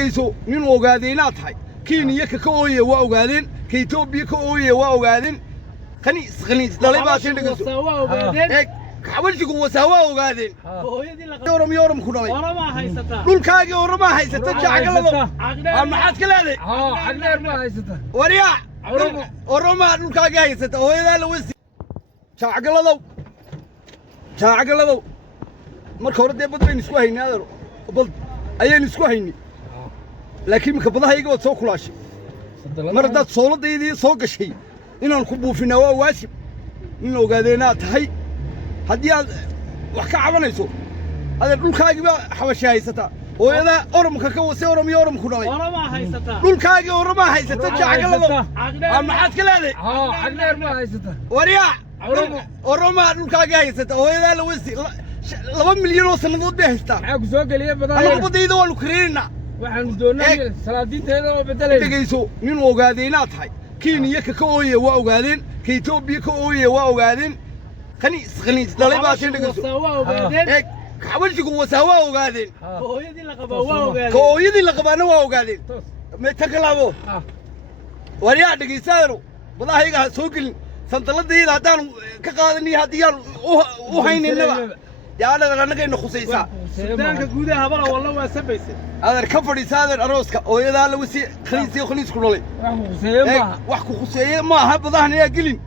dhegayso nin ogaadeen inaad tahay Kenya ka ooyay waa ogaadeen Ethiopia ka ooyay waa ogaadeen khaniis dalay baa tiin dhegayso xawaljigu wasaawa ogaadeen hooyadii ku dhalay orama haysata dhulkaagi orama haysata jacagalado maxaad ka leedahay cagneer ma haysata wariya orama dhulkaagi haysata hooyadaa la wasi jacagalado marka hore dee bad baynu isku haynay adeero bal ayaynu isku haynay laakiin marka badahayga waad soo kulaashay mar haddaad sooladaydii soo gashay inaan ku buufinaa waa waajib nin ogaadeenaad tahay haddii aad wax ka cabanayso adeer dhulkaagii baa xabashi haysataa hooyadaa oromka ka wasi oromku dhalay dhulkaagii orama haysata jacagalado maxaad ka leedahay cagneer ma haysata wariya orama dhulkaagii haysata hooyadaa la wasi 2 milyan oo sannadood bay haystaa maxaa ku soo geliya badayda badayda waanu kareynaa waxaanu doonaa salaadiinteeda oo bedelay dhegayso nin ogaadeenaad tahay Kenya ka ooyay waa ogaadeen Ethiopia ka ooyay waa ogaadeen khaniis dalay baa tiin dhegayso xawaljigu wasaawa ogaadeen hooyadii la qabaana waa ogaadeen ma tagalabo wariya dhegaysaaro badahayga soo gelin sandaladayda haddaan ka qaadaniyo haddii aan u hayninaba yaala anagayna khusaysaa suudaanka gudaha habala wallah waa sabaysay adeer ka fadhiisaa adeer arooska hooyadaa la wasi khaniis ku dhalay wax ku khuseeye maaha badahana yaa gelin